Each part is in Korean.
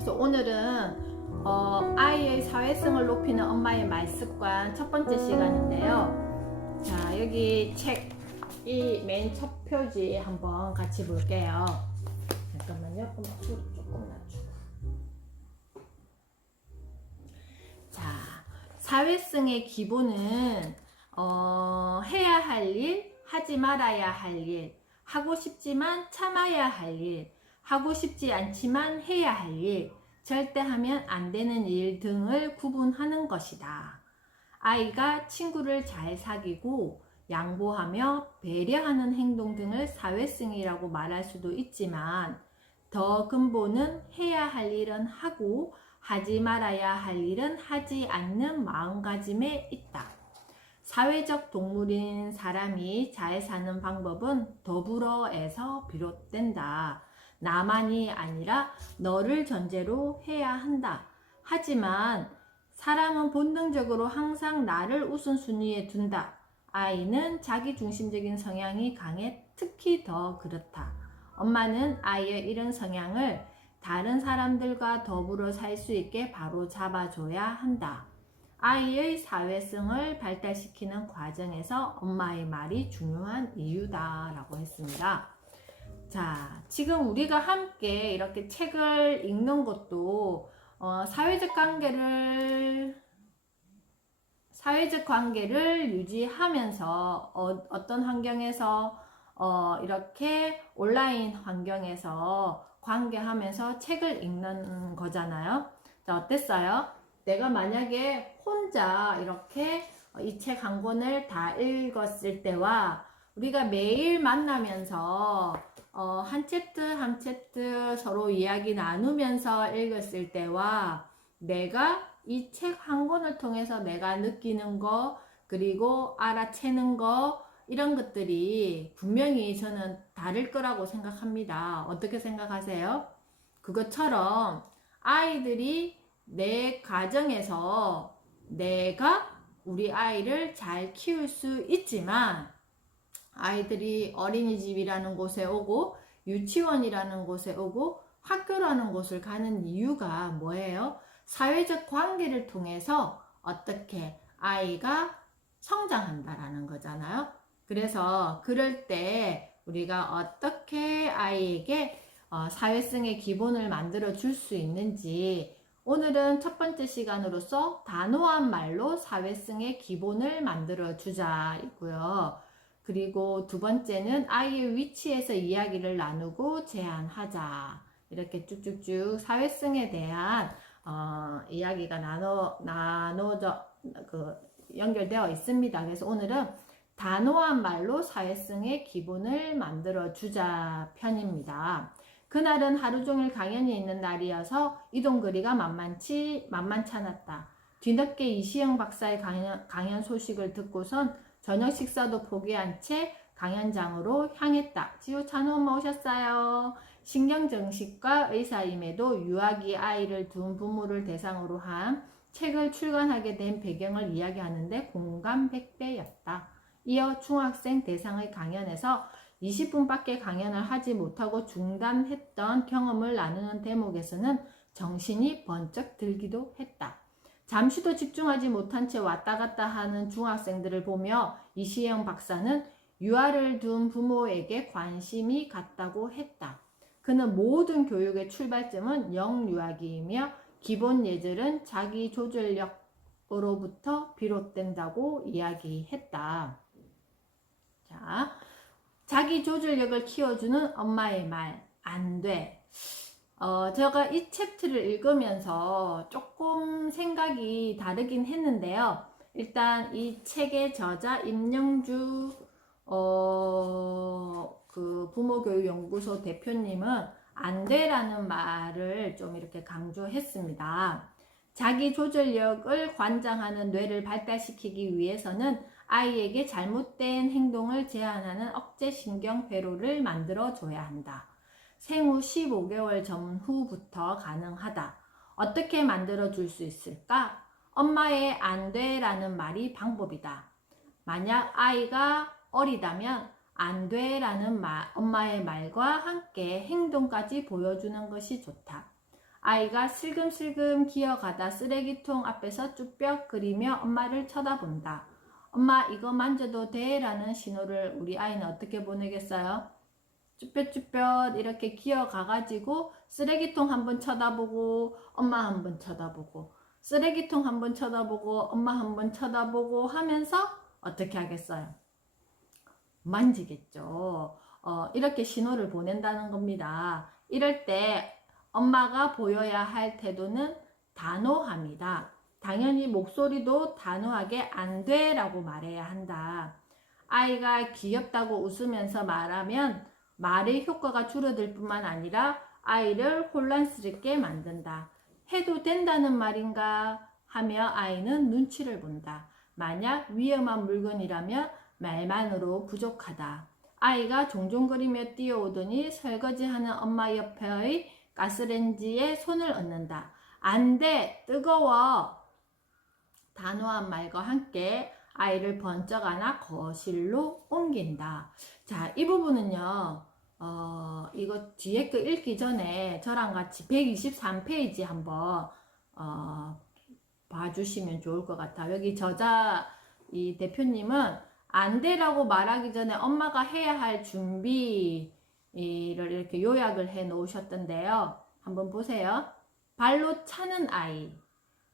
그래서 오늘은 아이의 사회성을 높이는 엄마의 말습관 첫 번째 시간인데요. 자, 여기 책 이 맨 첫 표지 한번 같이 볼게요. 잠깐만요. 소리 조금 낮추고. 자, 사회성의 기본은 해야 할 일, 하지 말아야 할 일, 하고 싶지만 참아야 할 일, 하고 싶지 않지만 해야 할 일, 절대 하면 안 되는 일 등을 구분하는 것이다. 아이가 친구를 잘 사귀고 양보하며 배려하는 행동 등을 사회성이라고 말할 수도 있지만 더 근본은 해야 할 일은 하고 하지 말아야 할 일은 하지 않는 마음가짐에 있다. 사회적 동물인 사람이 잘 사는 방법은 더불어에서 비롯된다. 나만이 아니라 너를 전제로 해야 한다. 하지만 사람은 본능적으로 항상 나를 우선순위에 둔다. 아이는 자기중심적인 성향이 강해 특히 더 그렇다. 엄마는 아이의 이런 성향을 다른 사람들과 더불어 살 수 있게 바로 잡아줘야 한다. 아이의 사회성을 발달시키는 과정에서 엄마의 말이 중요한 이유다 라고 했습니다. 자, 지금 우리가 함께 이렇게 책을 읽는 것도 사회적 관계를 유지하면서 어떤 환경에서 이렇게 온라인 환경에서 관계하면서 책을 읽는 거잖아요. 자, 어땠어요? 내가 만약에 혼자 이렇게 이 책 한 권을 다 읽었을 때와 우리가 매일 만나면서 한 챕터 한 챕터 서로 이야기 나누면서 읽었을 때와 내가 이 책 한 권을 통해서 내가 느끼는 거 그리고 알아채는 거 이런 것들이 분명히 저는 다를 거라고 생각합니다. 어떻게 생각하세요? 그것처럼 아이들이 내 가정에서 내가 우리 아이를 잘 키울 수 있지만 아이들이 어린이집이라는 곳에 오고 유치원이라는 곳에 오고 학교라는 곳을 가는 이유가 뭐예요? 사회적 관계를 통해서 어떻게 아이가 성장한다라는 거잖아요. 그래서 그럴 때 우리가 어떻게 아이에게 사회성의 기본을 만들어 줄 수 있는지 오늘은 첫 번째 시간으로서 단호한 말로 사회성의 기본을 만들어 주자이고요. 그리고 두 번째는 아이의 위치에서 이야기를 나누고 제안하자. 이렇게 쭉쭉쭉 사회성에 대한 이야기가 나눠져 연결되어 있습니다. 그래서 오늘은 단호한 말로 사회성의 기본을 만들어 주자 편입니다. 그날은 하루 종일 강연이 있는 날이어서 이동거리가 만만치 않았다. 뒤늦게 이시영 박사의 강연 소식을 듣고선 저녁 식사도 포기한 채 강연장으로 향했다. 지호찬우 엄마 오셨어요. 신경정신과 의사임에도 유아기 아이를 둔 부모를 대상으로 한 책을 출간하게 된 배경을 이야기하는데 공감 100배였다. 이어 중학생 대상의 강연에서 20분밖에 강연을 하지 못하고 중단했던 경험을 나누는 대목에서는 정신이 번쩍 들기도 했다. 잠시도 집중하지 못한 채 왔다 갔다 하는 중학생들을 보며 이시영 박사는 유아를 둔 부모에게 관심이 갔다고 했다. 그는 모든 교육의 출발점은 영유아기이며 기본 예절은 자기 조절력으로부터 비롯된다고 이야기했다. 자, 자기 조절력을 키워주는 엄마의 말, 안 돼. 제가 이 챕터를 읽으면서 조금 생각이 다르긴 했는데요. 일단 이 책의 저자 임영주 그 부모교육연구소 대표님은 안 돼라는 말을 좀 이렇게 강조했습니다. 자기 조절력을 관장하는 뇌를 발달시키기 위해서는 아이에게 잘못된 행동을 제한하는 억제신경 회로를 만들어줘야 한다. 생후 15개월 전후부터 가능하다. 어떻게 만들어줄 수 있을까? 엄마의 안 돼라는 말이 방법이다. 만약 아이가 어리다면 안 돼라는 엄마의 말과 함께 행동까지 보여주는 것이 좋다. 아이가 슬금슬금 기어가다 쓰레기통 앞에서 쭈뼛 그리며 엄마를 쳐다본다. 엄마 이거 만져도 돼? 라는 신호를 우리 아이는 어떻게 보내겠어요? 쭈뼛쭈뼛 이렇게 기어가가지고 쓰레기통 한번 쳐다보고 엄마 한번 쳐다보고 쓰레기통 한번 쳐다보고 엄마 한번 쳐다보고 하면서 어떻게 하겠어요? 만지겠죠. 이렇게 신호를 보낸다는 겁니다. 이럴 때 엄마가 보여야 할 태도는 단호합니다. 당연히 목소리도 단호하게 안 돼 라고 말해야 한다. 아이가 귀엽다고 웃으면서 말하면 말의 효과가 줄어들 뿐만 아니라 아이를 혼란스럽게 만든다. 해도 된다는 말인가 하며 아이는 눈치를 본다. 만약 위험한 물건이라면 말만으로 부족하다. 아이가 종종거리며 뛰어오더니 설거지하는 엄마 옆의 가스레인지에 손을 얹는다. 안 돼! 뜨거워! 단호한 말과 함께 아이를 번쩍 안아 거실로 옮긴다. 자, 이 부분은요. 이거 뒤에 거 읽기 전에 저랑 같이 123페이지 한번 봐주시면 좋을 것 같아요. 여기 저자 이 대표님은 안 돼라고 말하기 전에 엄마가 해야 할 준비를 이렇게 요약을 해 놓으셨던데요. 한번 보세요. 발로 차는 아이,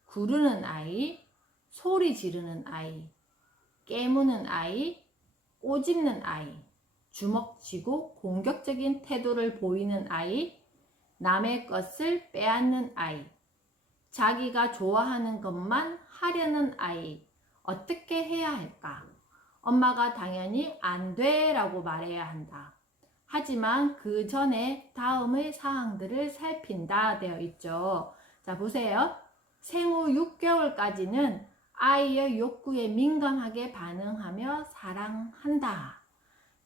구르는 아이, 소리 지르는 아이, 깨무는 아이, 꼬집는 아이, 주먹 쥐고 공격적인 태도를 보이는 아이, 남의 것을 빼앗는 아이, 자기가 좋아하는 것만 하려는 아이, 어떻게 해야 할까? 엄마가 당연히 안 돼 라고 말해야 한다. 하지만 그 전에 다음의 사항들을 살핀다 되어 있죠. 자, 보세요. 생후 6개월까지는 아이의 욕구에 민감하게 반응하며 사랑한다.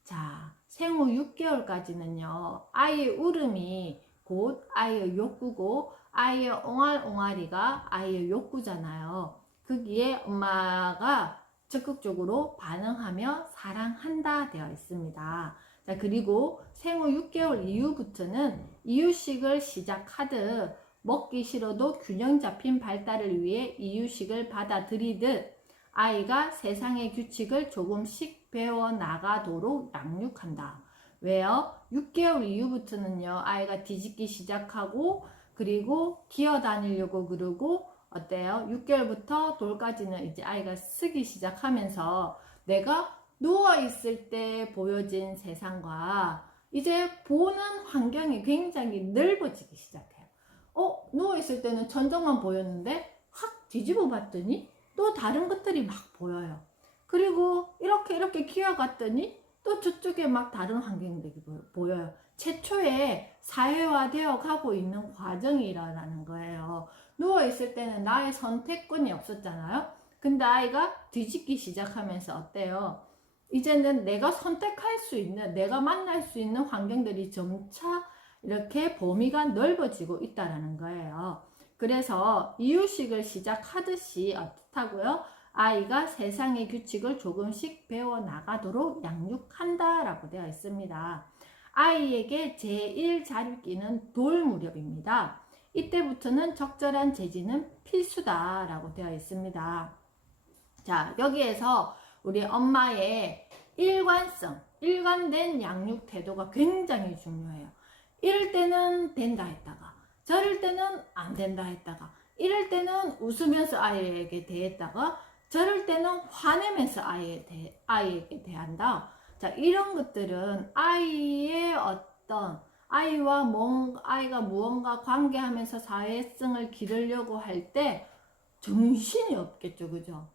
자, 생후 6개월까지는요, 아이의 울음이 곧 아이의 욕구고, 아이의 옹알옹알이가 아이의 욕구잖아요. 거기에 엄마가 적극적으로 반응하며 사랑한다 되어 있습니다. 자, 그리고 생후 6개월 이후부터는 이유식을 시작하듯 먹기 싫어도 균형 잡힌 발달을 위해 이유식을 받아들이듯 아이가 세상의 규칙을 조금씩 배워 나가도록 양육한다. 왜요? 6개월 이후부터는요, 아이가 뒤집기 시작하고, 그리고 기어다니려고 그러고, 어때요? 6개월부터 돌까지는 이제 아이가 쓰기 시작하면서 내가 누워있을 때 보여진 세상과 이제 보는 환경이 굉장히 넓어지기 시작해요. 누워있을 때는 천정만 보였는데 확 뒤집어 봤더니 또 다른 것들이 막 보여요. 그리고 이렇게 기어갔더니 또 저쪽에 막 다른 환경들이 보여요. 최초에 사회화되어 가고 있는 과정이라는 거예요. 누워있을 때는 나의 선택권이 없었잖아요. 근데 아이가 뒤집기 시작하면서 어때요? 이제는 내가 선택할 수 있는, 내가 만날 수 있는 환경들이 점차 이렇게 범위가 넓어지고 있다는 거예요. 그래서 이유식을 시작하듯이 어떻다고요? 아이가 세상의 규칙을 조금씩 배워나가도록 양육한다라고 되어 있습니다. 아이에게 제1자립기는 돌 무렵입니다. 이때부터는 적절한 제지는 필수다라고 되어 있습니다. 자, 여기에서 우리 엄마의 일관된 양육 태도가 굉장히 중요해요. 이럴 때는 된다 했다가, 저럴 때는 안 된다 했다가, 이럴 때는 웃으면서 아이에게 대했다가, 저럴 때는 화내면서 아이에게 대한다. 자, 이런 것들은 아이의 어떤 아이가 무언가 관계하면서 사회성을 기르려고 할 때 정신이 없겠죠, 그죠?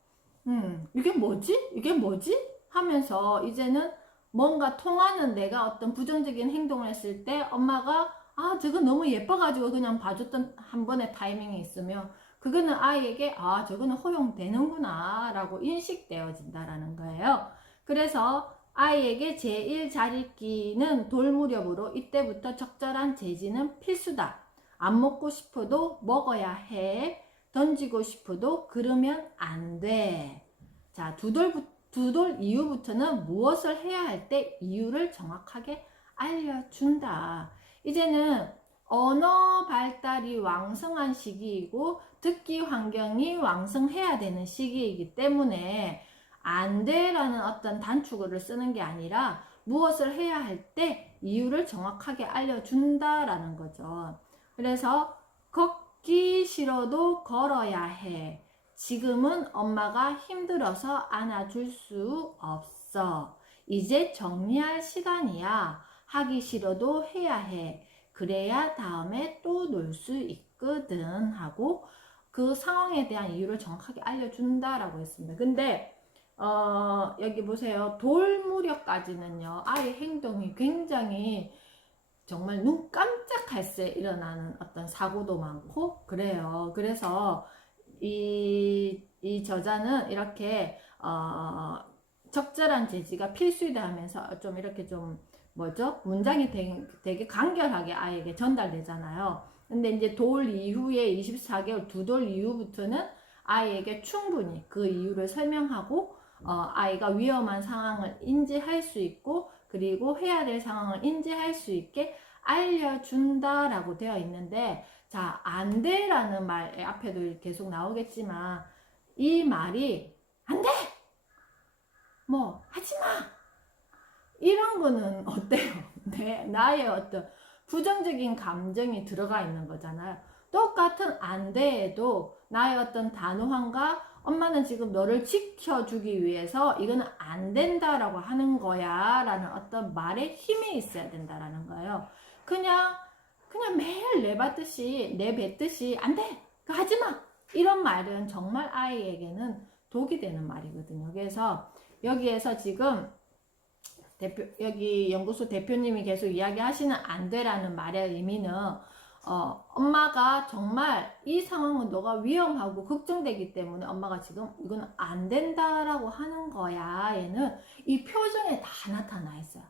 이게 뭐지? 하면서 이제는 뭔가 통하는 내가 어떤 부정적인 행동을 했을 때 엄마가 저거 너무 예뻐가지고 그냥 봐줬던 한 번의 타이밍이 있으면 그거는 아이에게 저거는 허용되는구나 라고 인식되어진다라는 거예요. 그래서 아이에게 제1자립기는 돌무렵으로 이때부터 적절한 제지는 필수다. 안 먹고 싶어도 먹어야 해. 던지고 싶어도 그러면 안 돼. 자, 두 돌 이후부터는 무엇을 해야 할 때 이유를 정확하게 알려준다. 이제는 언어 발달이 왕성한 시기이고 듣기 환경이 왕성해야 되는 시기이기 때문에 안 돼라는 어떤 단축어를 쓰는 게 아니라 무엇을 해야 할 때 이유를 정확하게 알려준다라는 거죠. 그래서 걷기 싫어도 걸어야 해. 지금은 엄마가 힘들어서 안아줄 수 없어. 이제 정리할 시간이야. 하기 싫어도 해야 해. 그래야 다음에 또 놀 수 있거든 하고 그 상황에 대한 이유를 정확하게 알려준다라고 했습니다. 근데 여기 보세요. 돌무렵까지는요, 아이 행동이 굉장히 정말 눈 깜짝할 새 일어나는 어떤 사고도 많고 그래요. 그래서 이 저자는 이렇게 적절한 제지가 필수이다 하면서 좀 이렇게 좀 뭐죠? 문장이 되게 간결하게 아이에게 전달되잖아요. 근데 이제 돌 이후에 24개월 두 돌 이후부터는 아이에게 충분히 그 이유를 설명하고 아이가 위험한 상황을 인지할 수 있고 그리고 해야 될 상황을 인지할 수 있게 알려준다라고 되어 있는데, 자, 안 돼라는 말 앞에도 계속 나오겠지만 이 말이 안 돼! 뭐 하지 마! 이런 거는 어때요? 나의 어떤 부정적인 감정이 들어가 있는 거잖아요. 똑같은 안 돼에도 나의 어떤 단호함과 엄마는 지금 너를 지켜주기 위해서 이거는 안 된다라고 하는 거야 라는 어떤 말에 힘이 있어야 된다라는 거예요. 그냥 매일 내뱉듯이 안 돼! 그거 하지 마! 이런 말은 정말 아이에게는 독이 되는 말이거든요. 그래서 여기에서 지금 여기 연구소 대표님이 계속 이야기하시는 안 돼라는 말의 의미는 엄마가 정말 이 상황은 너가 위험하고 걱정되기 때문에 엄마가 지금 이건 안 된다라고 하는 거야. 얘는 이 표정에 다 나타나 있어요.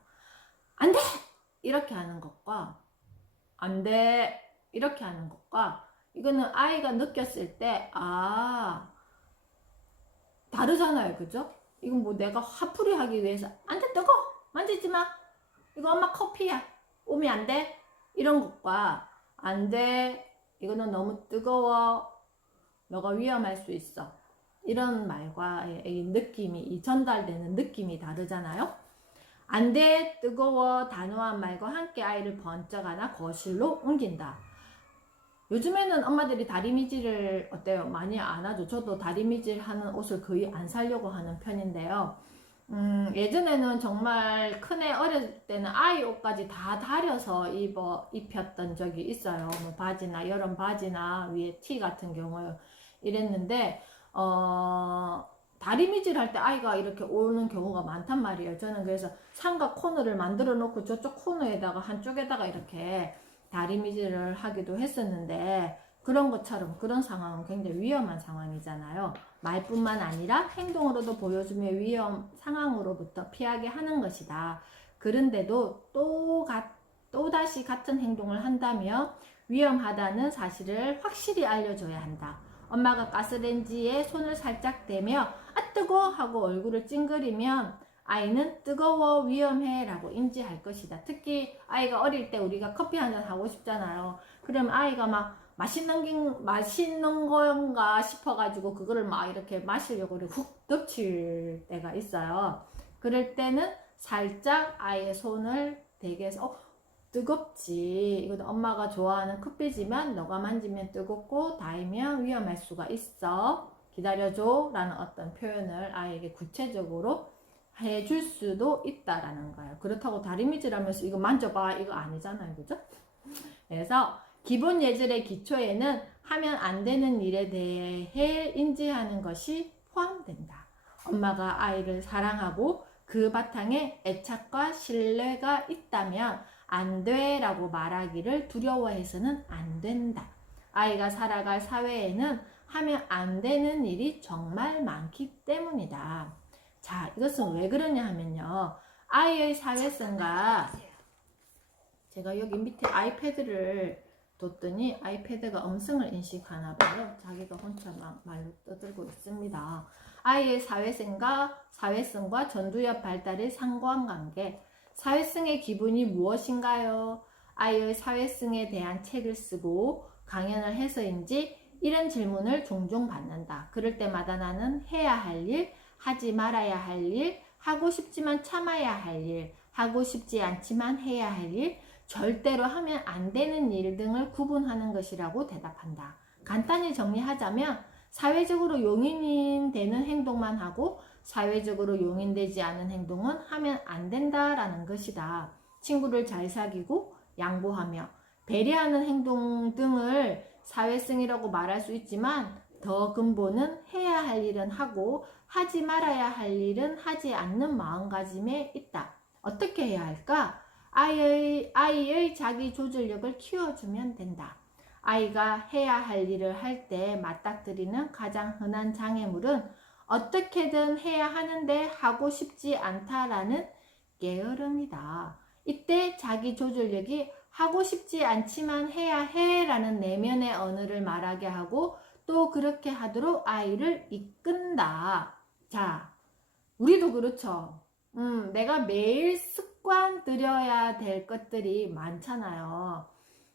안 돼! 이렇게 하는 것과 안 돼! 이렇게 하는 것과 이거는 아이가 느꼈을 때 다르잖아요. 그죠? 이건 뭐 내가 화풀이 하기 위해서 안 돼! 뜨거! 만지지 마! 이거 엄마 커피야! 오면 안 돼! 이런 것과 안 돼! 이거는 너무 뜨거워! 너가 위험할 수 있어! 이런 말과 이 느낌이, 이 전달되는 느낌이 다르잖아요. 안 돼! 뜨거워! 단호한 말과 함께 아이를 번쩍 안아 거실로 옮긴다. 요즘에는 엄마들이 다리미질을 어때요? 많이 안 하죠. 저도 다리미질 하는 옷을 거의 안 사려고 하는 편인데요. 예전에는 정말 큰애 어릴 때는 아이 옷까지 다 다려서 입혔던 적이 있어요. 뭐 바지나 여름 바지나 위에 티 같은 경우 이랬는데 다리미질 할 때 아이가 이렇게 오는 경우가 많단 말이에요. 저는 그래서 삼각 코너를 만들어 놓고 저쪽 코너에다가 한쪽에다가 이렇게 다리미질을 하기도 했었는데, 그런 것처럼 그런 상황은 굉장히 위험한 상황이잖아요. 말뿐만 아니라 행동으로도 보여주며 위험 상황으로부터 피하게 하는 것이다. 그런데도 또다시 같은 행동을 한다며 위험하다는 사실을 확실히 알려줘야 한다. 엄마가 가스레인지에 손을 살짝 대며 아 뜨거! 하고 얼굴을 찡그리면 아이는 뜨거워 위험해 라고 인지할 것이다. 특히 아이가 어릴 때 우리가 커피 한잔 하고 싶잖아요. 그럼 아이가 막 맛있는 건가 싶어가지고 그거를 막 이렇게 마시려고 훅 덮칠 때가 있어요. 그럴 때는 살짝 아이의 손을 대게 해서 뜨겁지. 이건 엄마가 좋아하는 커피지만 너가 만지면 뜨겁고 닿으면 위험할 수가 있어. 기다려줘 라는 어떤 표현을 아이에게 구체적으로 해줄 수도 있다라는 거예요. 그렇다고 다리미질 하면서 이거 만져봐 이거 아니잖아요. 그죠? 그래서 기본 예절의 기초에는 하면 안 되는 일에 대해 인지하는 것이 포함된다. 엄마가 아이를 사랑하고 그 바탕에 애착과 신뢰가 있다면 안 돼 라고 말하기를 두려워해서는 안 된다. 아이가 살아갈 사회에는 하면 안 되는 일이 정말 많기 때문이다. 자, 이것은 왜 그러냐 하면요. 아이의 사회성과 제가 여기 밑에 아이패드를 뒀더니 아이패드가 음성을 인식하나 봐요. 자기가 혼자 막 말로 떠들고 있습니다. 아이의 사회성과 전두엽 발달의 상관관계. 사회성의 기본이 무엇인가요? 아이의 사회성에 대한 책을 쓰고 강연을 해서인지 이런 질문을 종종 받는다. 그럴 때마다 나는 해야 할 일, 하지 말아야 할 일, 하고 싶지만 참아야 할 일, 하고 싶지 않지만 해야 할 일, 절대로 하면 안 되는 일 등을 구분하는 것이라고 대답한다. 간단히 정리하자면 사회적으로 용인되는 행동만 하고 사회적으로 용인되지 않은 행동은 하면 안 된다라는 것이다. 친구를 잘 사귀고 양보하며 배려하는 행동 등을 사회성이라고 말할 수 있지만 더 근본은 해야 할 일은 하고 하지 말아야 할 일은 하지 않는 마음가짐에 있다. 어떻게 해야 할까? 아이의 자기 조절력을 키워주면 된다. 아이가 해야 할 일을 할 때 맞닥뜨리는 가장 흔한 장애물은 어떻게든 해야 하는데 하고 싶지 않다라는 게으름이다. 이때 자기 조절력이 하고 싶지 않지만 해야 해 라는 내면의 언어를 말하게 하고 또 그렇게 하도록 아이를 이끈다. 자, 우리도 그렇죠. 내가 매일 습관 들여야 될 것들이 많잖아요.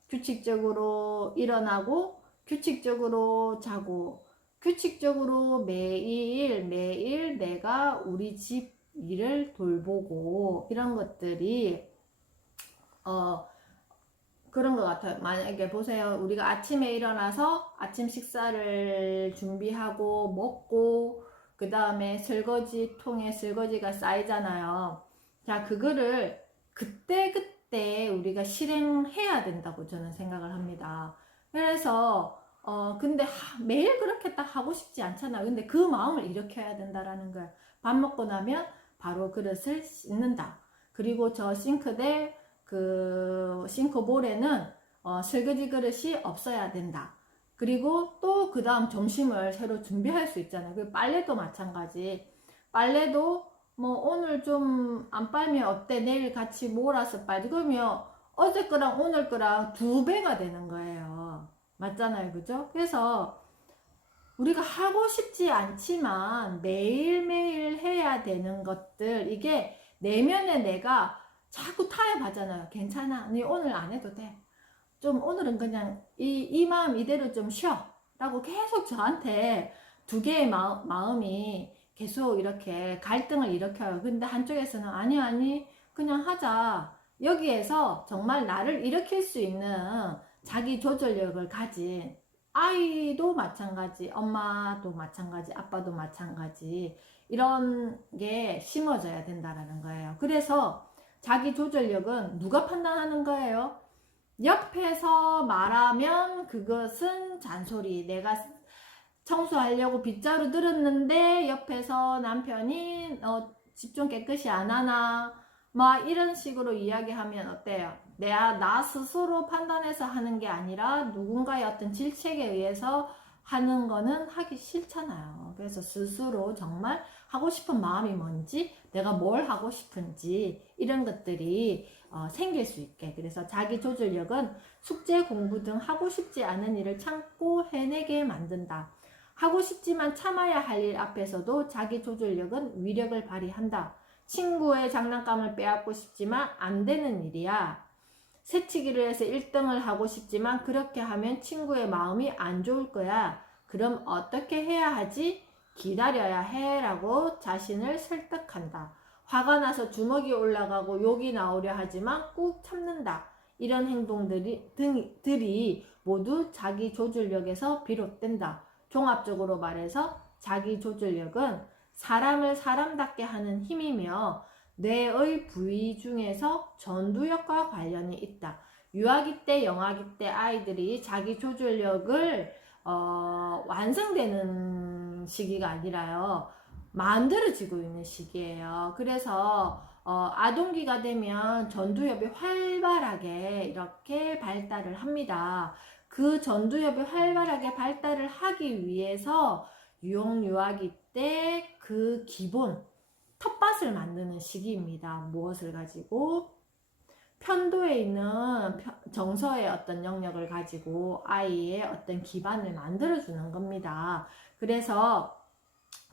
규칙적으로 일어나고 규칙적으로 자고 규칙적으로 매일 내가 우리 집 일을 돌보고 이런 것들이 그런 것 같아요. 만약에 보세요. 우리가 아침에 일어나서 아침 식사를 준비하고 먹고 그 다음에 설거지통에 설거지가 쌓이잖아요. 자, 그거를 그때그때 우리가 실행해야 된다고 저는 생각을 합니다. 그래서 근데 매일 그렇게 딱 하고 싶지 않잖아요. 근데 그 마음을 일으켜야 된다라는 거예요. 밥 먹고 나면 바로 그릇을 씻는다. 그리고 저 싱크대 그 싱크볼에는 설거지 그릇이 없어야 된다. 그리고 또 그 다음 점심을 새로 준비할 수 있잖아요. 그 빨래도 마찬가지. 빨래도 뭐 오늘 좀 안 빨면 어때? 내일 같이 몰아서 빨지. 그러면 어제 거랑 오늘 거랑 2배가 되는 거예요. 맞잖아요. 그죠? 그래서 우리가 하고 싶지 않지만 매일매일 해야 되는 것들, 이게 내면에 내가 자꾸 타협하잖아요. 괜찮아. 니 오늘 안 해도 돼. 좀 오늘은 그냥 이 마음 이대로 좀 쉬어. 라고 계속 저한테 두 개의 마음이 계속 이렇게 갈등을 일으켜요. 근데 한쪽에서는 아니 그냥 하자. 여기에서 정말 나를 일으킬 수 있는 자기 조절력을 가진 아이도 마찬가지, 엄마도 마찬가지, 아빠도 마찬가지, 이런 게 심어져야 된다라는 거예요. 그래서 자기 조절력은 누가 판단하는 거예요? 옆에서 말하면 그것은 잔소리. 내가 청소하려고 빗자루 들었는데 옆에서 남편이 집 좀 깨끗이 안 하나 막 이런 식으로 이야기하면 어때요? 나 스스로 판단해서 하는 게 아니라 누군가의 어떤 질책에 의해서 하는 거는 하기 싫잖아요. 그래서 스스로 정말 하고 싶은 마음이 뭔지, 내가 뭘 하고 싶은지 이런 것들이 생길 수 있게. 그래서 자기 조절력은 숙제, 공부 등 하고 싶지 않은 일을 참고 해내게 만든다. 하고 싶지만 참아야 할 일 앞에서도 자기 조절력은 위력을 발휘한다. 친구의 장난감을 빼앗고 싶지만 안 되는 일이야. 새치기를 해서 1등을 하고 싶지만 그렇게 하면 친구의 마음이 안 좋을 거야. 그럼 어떻게 해야 하지? 기다려야 해 라고 자신을 설득한다. 화가 나서 주먹이 올라가고 욕이 나오려 하지만 꾹 참는다. 이런 행동들이 모두 자기 조절력에서 비롯된다. 종합적으로 말해서 자기 조절력은 사람을 사람답게 하는 힘이며 뇌의 부위 중에서 전두엽과 관련이 있다. 유아기 때, 영아기 때 아이들이 자기 조절력을 완성되는 시기가 아니라요, 만들어지고 있는 시기예요. 그래서 아동기가 되면 전두엽이 활발하게 이렇게 발달을 합니다. 그 전두엽이 활발하게 발달을 하기 위해서 유아기 때 그 기본 텃밭을 만드는 시기입니다. 무엇을 가지고? 편도에 있는 정서의 어떤 영역을 가지고 아이의 어떤 기반을 만들어주는 겁니다. 그래서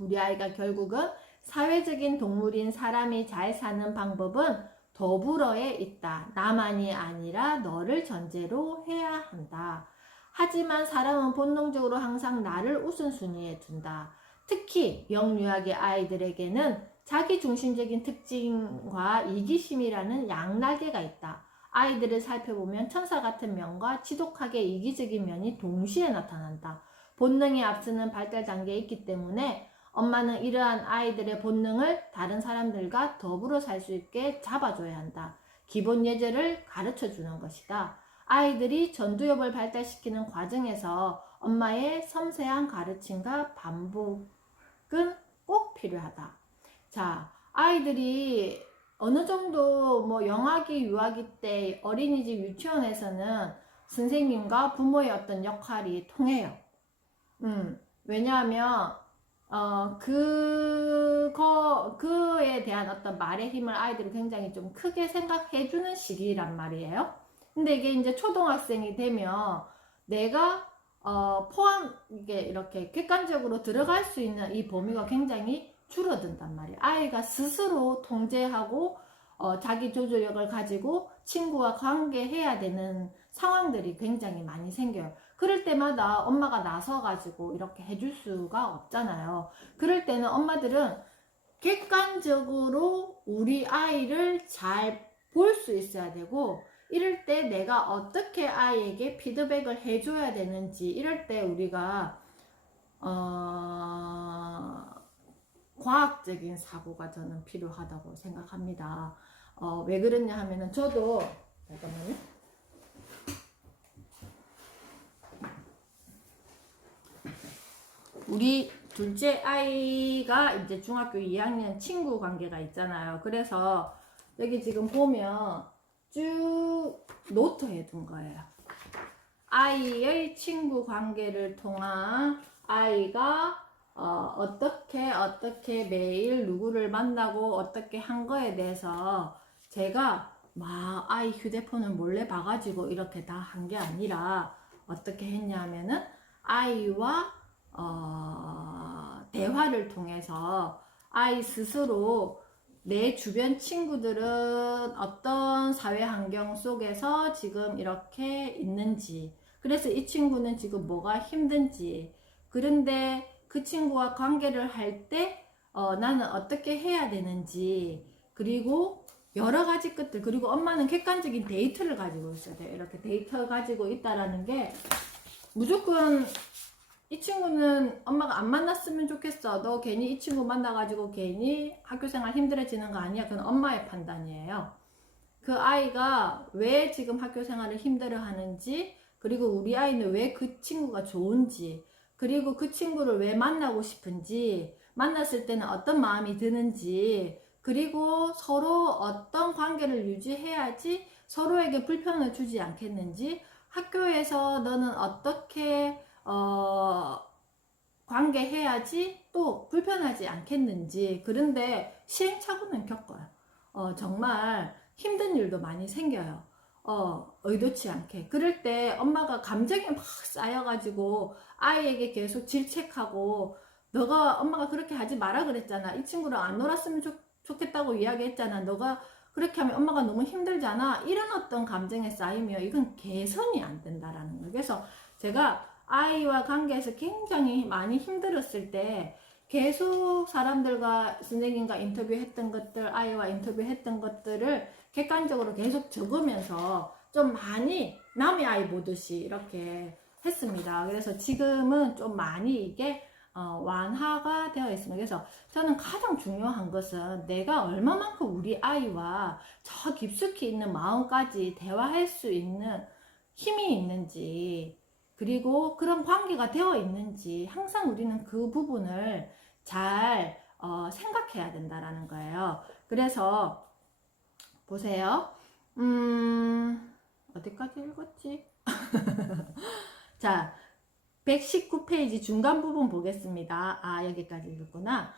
우리 아이가 결국은 사회적인 동물인 사람이 잘 사는 방법은 더불어에 있다. 나만이 아니라 너를 전제로 해야 한다. 하지만 사람은 본능적으로 항상 나를 우선순위에 둔다. 특히 영유아기 아이들에게는 자기중심적인 특징과 이기심이라는 양날개가 있다. 아이들을 살펴보면 천사 같은 면과 지독하게 이기적인 면이 동시에 나타난다. 본능이 앞서는 발달 단계에 있기 때문에 엄마는 이러한 아이들의 본능을 다른 사람들과 더불어 살 수 있게 잡아줘야 한다. 기본 예절을 가르쳐 주는 것이다. 아이들이 전두엽을 발달시키는 과정에서 엄마의 섬세한 가르침과 반복은 꼭 필요하다. 자, 아이들이 어느 정도 뭐 영아기, 유아기 때 어린이집, 유치원에서는 선생님과 부모의 어떤 역할이 통해요. 왜냐하면 그에 대한 어떤 말의 힘을 아이들이 굉장히 좀 크게 생각해주는 시기란 말이에요. 근데 이게 이제 초등학생이 되면 내가 이게 이렇게 객관적으로 들어갈 수 있는 이 범위가 굉장히 줄어든단 말이에요. 아이가 스스로 통제하고 자기 조절력을 가지고 친구와 관계해야 되는 상황들이 굉장히 많이 생겨요. 그럴 때마다 엄마가 나서가지고 이렇게 해줄 수가 없잖아요. 그럴 때는 엄마들은 객관적으로 우리 아이를 잘 볼 수 있어야 되고, 이럴 때 내가 어떻게 아이에게 피드백을 해줘야 되는지, 이럴 때 우리가 과학적인 사고가 저는 필요하다고 생각합니다. 왜 그러냐 하면은 저도 잠깐만요. 우리 둘째 아이가 이제 중학교 2학년 친구 관계가 있잖아요. 그래서 여기 지금 보면 쭉 노트해 둔 거예요. 아이의 친구 관계를 통한 아이가 어떻게 매일 누구를 만나고 어떻게 한 거에 대해서 제가 막 아이 휴대폰을 몰래 봐가지고 이렇게 다 한 게 아니라 어떻게 했냐면은 아이와 대화를 통해서 아이 스스로 내 주변 친구들은 어떤 사회 환경 속에서 지금 이렇게 있는지, 그래서 이 친구는 지금 뭐가 힘든지, 그런데 그 친구와 관계를 할 때 나는 어떻게 해야 되는지, 그리고 여러 가지 것들, 그리고 엄마는 객관적인 데이터를 가지고 있어야 돼요. 이렇게 데이터 가지고 있다라는 게 무조건 이 친구는 엄마가 안 만났으면 좋겠어. 너 괜히 이 친구 만나가지고 괜히 학교생활 힘들어지는 거 아니야. 그건 엄마의 판단이에요. 그 아이가 왜 지금 학교생활을 힘들어 하는지, 그리고 우리 아이는 왜 그 친구가 좋은지, 그리고 그 친구를 왜 만나고 싶은지, 만났을 때는 어떤 마음이 드는지, 그리고 서로 어떤 관계를 유지해야지 서로에게 불편을 주지 않겠는지, 학교에서 너는 어떻게 관계해야지 또 불편하지 않겠는지. 그런데 시행착오는 겪어요. 정말 힘든 일도 많이 생겨요. 의도치 않게. 그럴 때 엄마가 감정이 막 쌓여가지고 아이에게 계속 질책하고, 엄마가 그렇게 하지 마라 그랬잖아. 이 친구랑 안 놀았으면 좋겠다고 이야기했잖아. 너가 그렇게 하면 엄마가 너무 힘들잖아. 이런 어떤 감정에 쌓이면 이건 개선이 안 된다라는 거예요. 그래서 제가 아이와 관계에서 굉장히 많이 힘들었을 때 계속 사람들과 선생님과 인터뷰했던 것들, 아이와 인터뷰했던 것들을 객관적으로 계속 적으면서 좀 많이 남의 아이 보듯이 이렇게 했습니다. 그래서 지금은 좀 많이 이게 완화가 되어 있습니다. 그래서 저는 가장 중요한 것은 내가 얼마만큼 우리 아이와 저 깊숙이 있는 마음까지 대화할 수 있는 힘이 있는지, 그리고 그런 관계가 되어 있는지 항상 우리는 그 부분을 잘 생각해야 된다라는 거예요. 그래서 보세요. 어디까지 읽었지? 자, 119페이지 중간 부분 보겠습니다. 여기까지 읽었구나.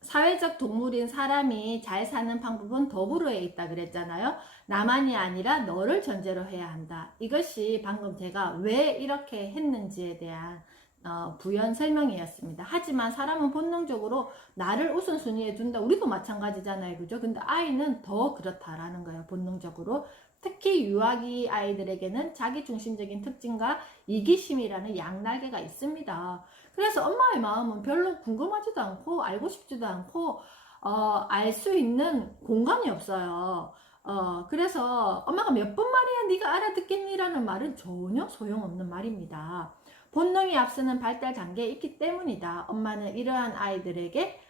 사회적 동물인 사람이 잘 사는 방법은 더불어에 있다 그랬잖아요. 나만이 아니라 너를 전제로 해야 한다. 이것이 방금 제가 왜 이렇게 했는지에 대한 부연 설명이었습니다. 하지만 사람은 본능적으로 나를 우선순위에 둔다. 우리도 마찬가지잖아요. 그죠? 근데 아이는 더 그렇다라는 거예요. 본능적으로. 특히 유아기 아이들에게는 자기중심적인 특징과 이기심이라는 양날개가 있습니다. 그래서 엄마의 마음은 별로 궁금하지도 않고 알고 싶지도 않고 알 수 있는 공간이 없어요. 그래서 엄마가 몇 번 말이야 네가 알아듣겠니? 라는 말은 전혀 소용없는 말입니다. 본능이 앞서는 발달 단계에 있기 때문이다. 엄마는 이러한 아이들에게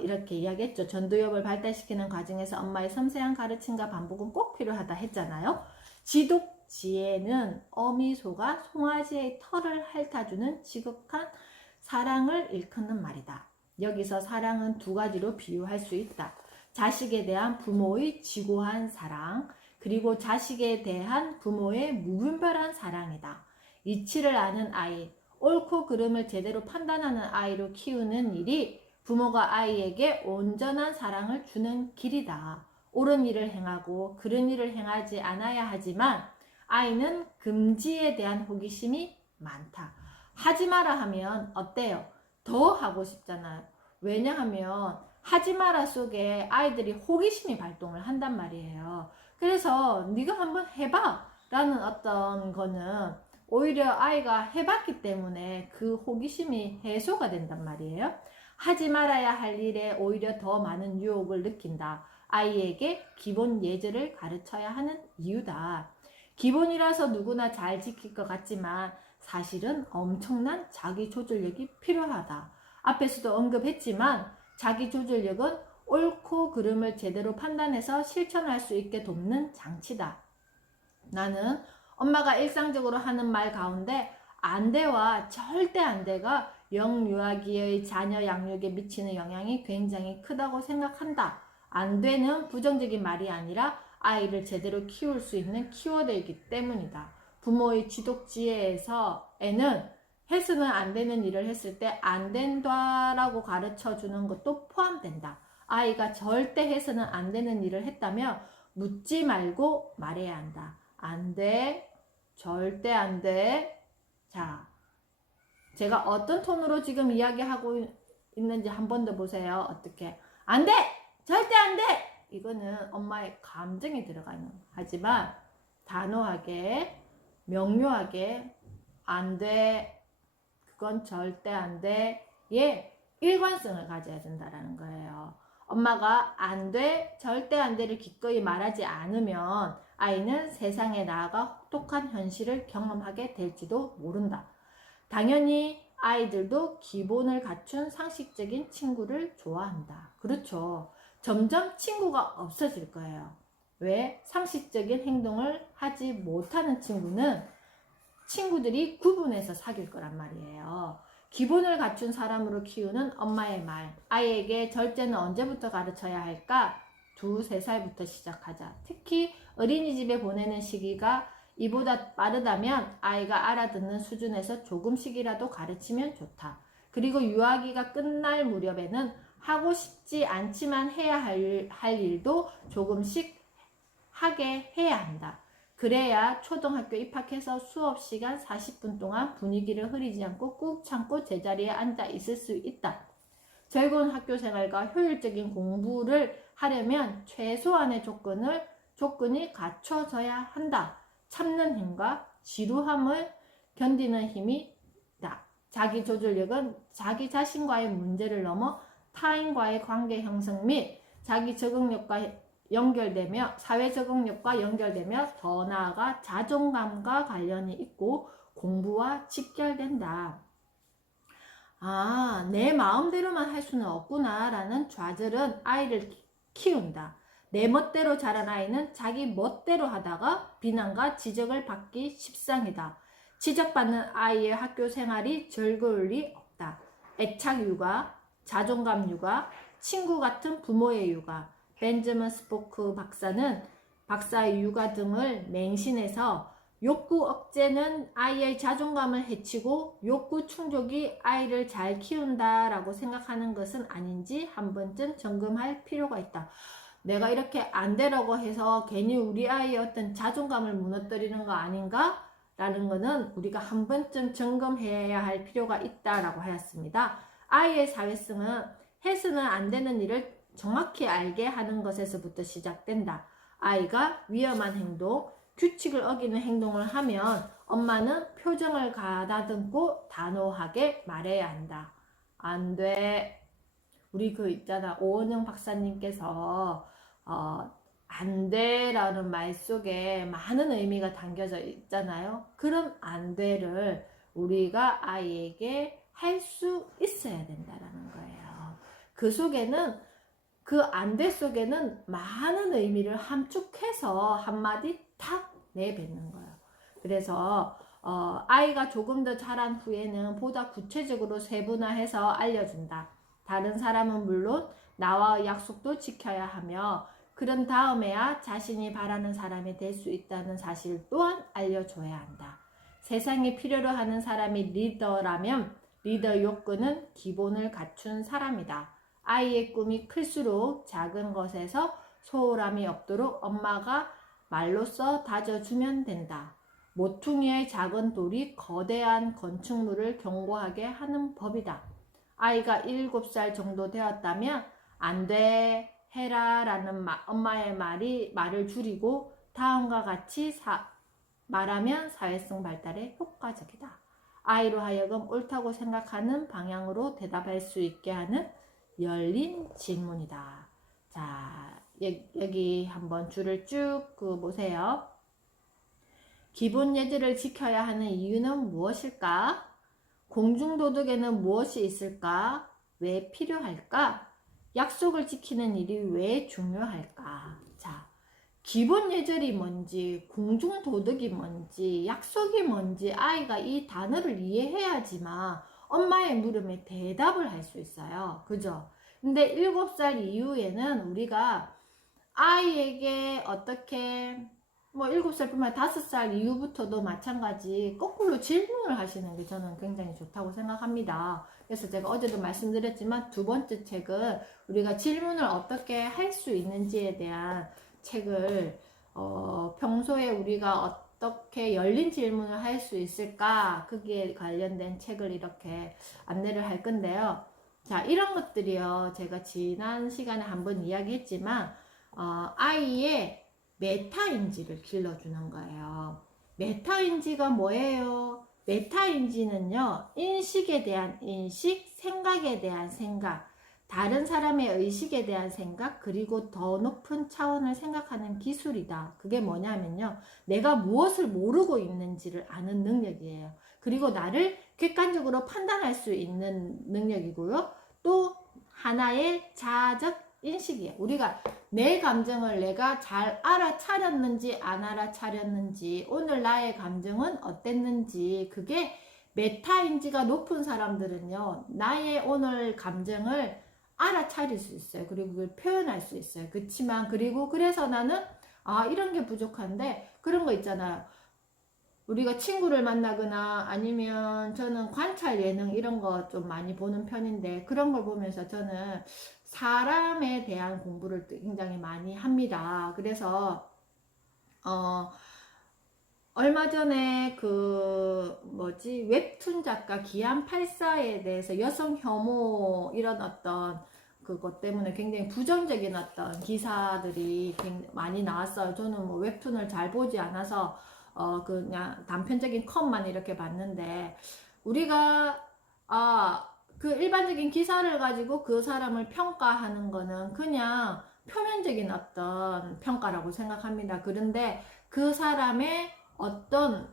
이렇게 이야기했죠. 전두엽을 발달시키는 과정에서 엄마의 섬세한 가르침과 반복은 꼭 필요하다 했잖아요. 지독지혜는 어미소가 송아지의 털을 핥아주는 지극한 사랑을 일컫는 말이다. 여기서 사랑은 두 가지로 비유할 수 있다. 자식에 대한 부모의 지고한 사랑, 그리고 자식에 대한 부모의 무분별한 사랑이다. 이치를 아는 아이, 옳고 그름을 제대로 판단하는 아이로 키우는 일이 부모가 아이에게 온전한 사랑을 주는 길이다. 옳은 일을 행하고 그른 일을 행하지 않아야 하지만 아이는 금지에 대한 호기심이 많다. 하지 마라 하면 어때요? 더 하고 싶잖아요. 왜냐하면 하지 마라 속에 아이들이 호기심이 발동을 한단 말이에요. 그래서 네가 한번 해봐 라는 어떤 거는 오히려 아이가 해봤기 때문에 그 호기심이 해소가 된단 말이에요. 하지 말아야 할 일에 오히려 더 많은 유혹을 느낀다. 아이에게 기본 예절을 가르쳐야 하는 이유다. 기본이라서 누구나 잘 지킬 것 같지만 사실은 엄청난 자기 조절력이 필요하다. 앞에서도 언급했지만 자기 조절력은 옳고 그름을 제대로 판단해서 실천할 수 있게 돕는 장치다. 나는 엄마가 일상적으로 하는 말 가운데 안돼와 절대 안돼가 영유아기의 자녀 양육에 미치는 영향이 굉장히 크다고 생각한다. 안돼는 부정적인 말이 아니라 아이를 제대로 키울 수 있는 키워드이기 때문이다. 부모의 지독지혜에서에는 해서는 안 되는 일을 했을 때 안 된다라고 가르쳐 주는 것도 포함된다. 아이가 절대 해서는 안 되는 일을 했다면 묻지 말고 말해야 한다. 안 돼. 절대 안 돼. 자, 제가 어떤 톤으로 지금 이야기하고 있는지 한 번 더 보세요. 어떻게? 안 돼! 절대 안 돼! 이거는 엄마의 감정이 들어가 있는. 하지만 단호하게, 명료하게 안 돼. 그건 절대 안 돼. 예, 일관성을 가져야 된다는 거예요. 엄마가 안 돼, 절대 안 돼를 기꺼이 말하지 않으면 아이는 세상에 나아가 혹독한 현실을 경험하게 될지도 모른다. 당연히 아이들도 기본을 갖춘 상식적인 친구를 좋아한다. 그렇죠. 점점 친구가 없어질 거예요. 왜? 상식적인 행동을 하지 못하는 친구는 친구들이 구분해서 사귈 거란 말이에요. 기본을 갖춘 사람으로 키우는 엄마의 말. 아이에게 절제는 언제부터 가르쳐야 할까? 2, 3살부터 시작하자. 특히 어린이집에 보내는 시기가 이보다 빠르다면 아이가 알아듣는 수준에서 조금씩이라도 가르치면 좋다. 그리고 유아기가 끝날 무렵에는 하고 싶지 않지만 해야 할 일도 조금씩 하게 해야 한다. 그래야 초등학교 입학해서 수업 시간 40분 동안 분위기를 흐리지 않고 꾹 참고 제자리에 앉아 있을 수 있다. 즐거운 학교 생활과 효율적인 공부를 하려면 최소한의 조건이 갖춰져야 한다. 참는 힘과 지루함을 견디는 힘이 다. 자기 조절력은 자기 자신과의 문제를 넘어 타인과의 관계 형성 및 자기 적응력과 연결되며 사회 적응력과 연결되며 더 나아가 자존감과 관련이 있고 공부와 직결된다. 아, 내 마음대로만 할 수는 없구나 라는 좌절은 아이를 키운다. 내 멋대로 자란 아이는 자기 멋대로 하다가 비난과 지적을 받기 십상이다. 지적받는 아이의 학교 생활이 즐거울 리 없다. 애착 육아, 자존감 육아, 친구 같은 부모의 육아. 벤저민 스포크 박사의 육아 등을 맹신해서 욕구 억제는 아이의 자존감을 해치고 욕구 충족이 아이를 잘 키운다라고 생각하는 것은 아닌지 한 번쯤 점검할 필요가 있다. 내가 이렇게 안 되라고 해서 괜히 우리 아이의 어떤 자존감을 무너뜨리는 거 아닌가? 라는 것은 우리가 한 번쯤 점검해야 할 필요가 있다라고 하였습니다. 아이의 사회성은 해서는 안 되는 일을 정확히 알게 하는 것에서부터 시작된다. 아이가 위험한 행동, 규칙을 어기는 행동을 하면 엄마는 표정을 가다듬고 단호하게 말해야 한다. 안 돼. 우리 그 있잖아, 오은영 박사님께서 안 돼라는 말 속에 많은 의미가 담겨져 있잖아요. 그럼 안 돼를 우리가 아이에게 할 수 있어야 된다라는 거예요. 그 속에는, 그 안 돼 속에는 많은 의미를 함축해서 한마디 탁 내뱉는 거예요. 그래서 아이가 조금 더 자란 후에는 보다 구체적으로 세분화해서 알려준다. 다른 사람은 물론 나와의 약속도 지켜야 하며 그런 다음에야 자신이 바라는 사람이 될 수 있다는 사실 또한 알려줘야 한다. 세상에 필요로 하는 사람이 리더라면 리더 요건은 기본을 갖춘 사람이다. 아이의 꿈이 클수록 작은 것에서 소홀함이 없도록 엄마가 말로써 다져주면 된다. 모퉁이의 작은 돌이 거대한 건축물을 견고하게 하는 법이다. 아이가 7살 정도 되었다면 안 돼, 해라 라는 엄마의 말을 줄이고 다음과 같이 말하면 사회성 발달에 효과적이다. 아이로 하여금 옳다고 생각하는 방향으로 대답할 수 있게 하는 열린 질문이다. 자, 여기 한번 줄을 쭉 보세요. 기본 예절을 지켜야 하는 이유는 무엇일까? 공중도덕에는 무엇이 있을까? 왜 필요할까? 약속을 지키는 일이 왜 중요할까? 자, 기본 예절이 뭔지, 공중도덕이 뭔지, 약속이 뭔지 아이가 이 단어를 이해해야지만 엄마의 물음에 대답을 할 수 있어요. 그죠? 근데 7살 이후에는 우리가 아이에게 어떻게 7살뿐만 아니라 5살 이후부터도 마찬가지 거꾸로 질문을 하시는 게 저는 굉장히 좋다고 생각합니다. 그래서 제가 어제도 말씀드렸지만 두 번째 책은 우리가 질문을 어떻게 할 수 있는지에 대한 책을 평소에 우리가 어떻게 열린 질문을 할 수 있을까, 그게 관련된 책을 이렇게 안내를 할 건데요. 자, 이런 것들이요, 제가 지난 시간에 한번 이야기했지만 아이의 메타인지를 길러주는 거예요. 메타인지가 뭐예요? 메타인지는요, 인식에 대한 인식, 생각에 대한 생각, 다른 사람의 의식에 대한 생각, 그리고 더 높은 차원을 생각하는 기술이다. 그게 뭐냐면요, 내가 무엇을 모르고 있는지를 아는 능력이에요. 그리고 나를 객관적으로 판단할 수 있는 능력이고요. 또 하나의 자아적 인식이에요. 우리가 내 감정을 내가 잘 알아차렸는지 안 알아차렸는지, 오늘 나의 감정은 어땠는지, 그게 메타인지가 높은 사람들은요, 나의 오늘 감정을 알아차릴 수 있어요. 그리고 그걸 표현할 수 있어요. 그렇지만 그래서 나는 이런 게 부족한데, 그런 거 있잖아요. 우리가 친구를 만나거나 아니면 저는 관찰 예능 이런 거 좀 많이 보는 편인데, 그런 걸 보면서 저는 사람에 대한 공부를 굉장히 많이 합니다. 그래서 얼마 전에 웹툰 작가 기안84에 대해서 여성 혐오 이런 어떤 그것 때문에 굉장히 부정적인 어떤 기사들이 많이 나왔어요. 저는 웹툰을 잘 보지 않아서 그냥 단편적인 컷만 이렇게 봤는데, 우리가 그 일반적인 기사를 가지고 그 사람을 평가하는 거는 그냥 표면적인 어떤 평가라고 생각합니다. 그런데 그 사람의 어떤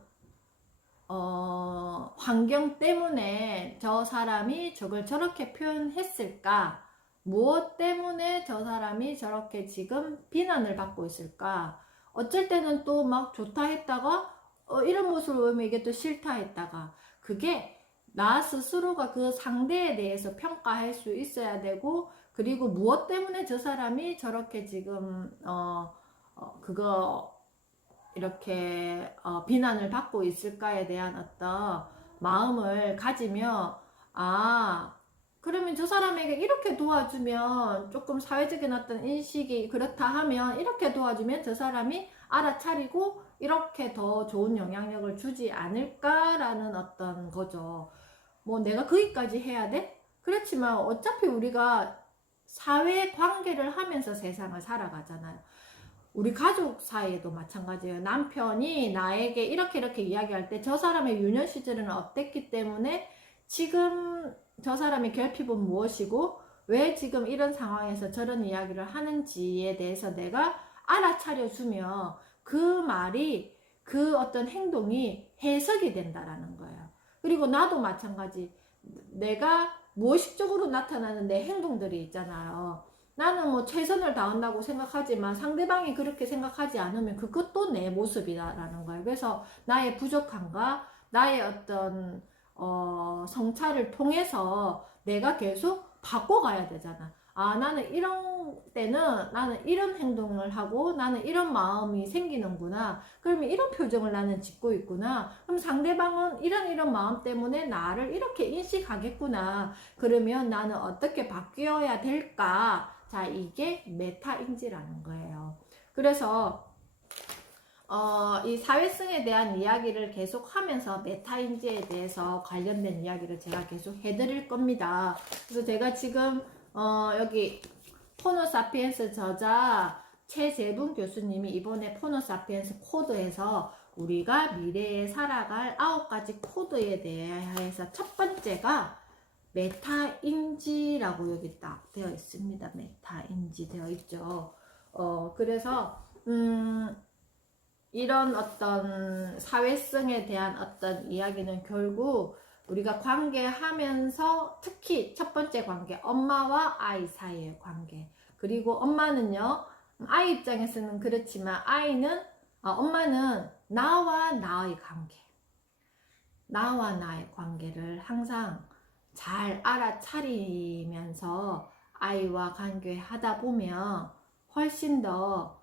환경 때문에 저 사람이 저걸 저렇게 표현했을까? 무엇 때문에 저 사람이 저렇게 지금 비난을 받고 있을까? 어쩔 때는 또 막 좋다 했다가 이런 모습을 보면 이게 또 싫다 했다가, 그게 나 스스로가 그 상대에 대해서 평가할 수 있어야 되고, 그리고 무엇 때문에 저 사람이 저렇게 지금 그거 이렇게 비난을 받고 있을까에 대한 어떤 마음을 가지며 그러면 저 사람에게 이렇게 도와주면 조금 사회적인 어떤 인식이 그렇다 하면 이렇게 도와주면 저 사람이 알아차리고 이렇게 더 좋은 영향력을 주지 않을까라는 어떤 거죠. 뭐 내가 거기까지 해야 돼? 그렇지만 어차피 우리가 사회 관계를 하면서 세상을 살아가잖아요. 우리 가족 사이에도 마찬가지예요. 남편이 나에게 이렇게 이야기할 때 저 사람의 유년 시절은 어땠기 때문에 지금 저 사람의 결핍은 무엇이고 왜 지금 이런 상황에서 저런 이야기를 하는지에 대해서 내가 알아차려 주면 그 말이 그 어떤 행동이 해석이 된다라는 거예요. 그리고 나도 마찬가지. 내가 무의식적으로 나타나는 내 행동들이 있잖아요. 나는 뭐 최선을 다한다고 생각하지만 상대방이 그렇게 생각하지 않으면 그것도 내 모습이다라는 거예요. 그래서 나의 부족함과 나의 어떤 성찰을 통해서 내가 계속 바꿔가야 되잖아. 아, 나는 이런 때는 나는 이런 행동을 하고 나는 이런 마음이 생기는구나. 그러면 이런 표정을 나는 짓고 있구나. 그럼 상대방은 이런 마음 때문에 나를 이렇게 인식하겠구나. 그러면 나는 어떻게 바뀌어야 될까? 자, 이게 메타인지라는 거예요. 그래서 이 사회성에 대한 이야기를 계속 하면서 메타인지에 대해서 관련된 이야기를 제가 계속 해드릴 겁니다. 그래서 제가 지금 여기 호모사피엔스 저자 최재분 교수님이 이번에 호모사피엔스 코드에서 우리가 미래에 살아갈 9가지 코드에 대해서 첫 번째가 메타인지라고 여기 딱 되어 있습니다. 메타인지 되어 있죠. 그래서 이런 어떤 사회성에 대한 어떤 이야기는 결국 우리가 관계하면서 특히 첫 번째 관계, 엄마와 아이 사이의 관계. 그리고 엄마는요, 아이 입장에서는 그렇지만 엄마는 나와 나의 관계. 나와 나의 관계를 항상 잘 알아차리면서 아이와 관계하다 보면 훨씬 더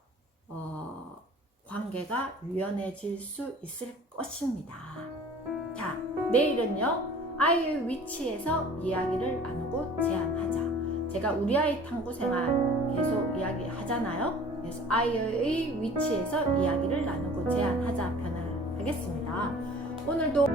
관계가 유연해질 수 있을 것입니다. 자, 내일은요, 아이의 위치에서 이야기를 나누고 제안하자. 제가 우리 아이 탐구 생활 계속 이야기하잖아요. 그래서 아이의 위치에서 이야기를 나누고 제안하자 편을 하겠습니다. 오늘도